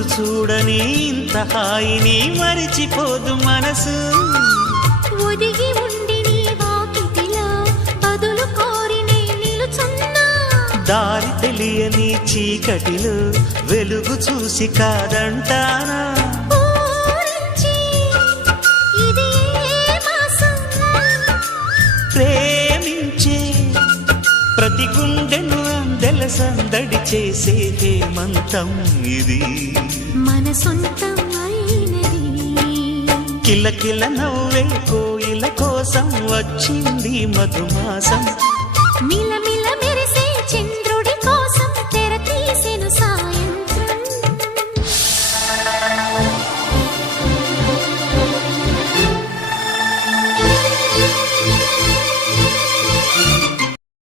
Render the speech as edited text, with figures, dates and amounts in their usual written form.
రోజు చూడని ఇంత హాయిని మరిచిపోదు మనసు. ఒదిగి ఉండి నీ వాకిటిలో బదులు కోరి నే నిలుచున్నా. దారి తెలియని చీకటిలో వెలుగు చూసి కాదంటానా. ఊరించి ఇది ఏ మాసం? ప్రేమించే ప్రతి గుండెను అందెల సందడి చేసే హేమంతం ఇది. మన సొంతం అయినది. కిలకిల నవ్వే కోయిల కోసం వచ్చింది మధుమాసం. మిలమిల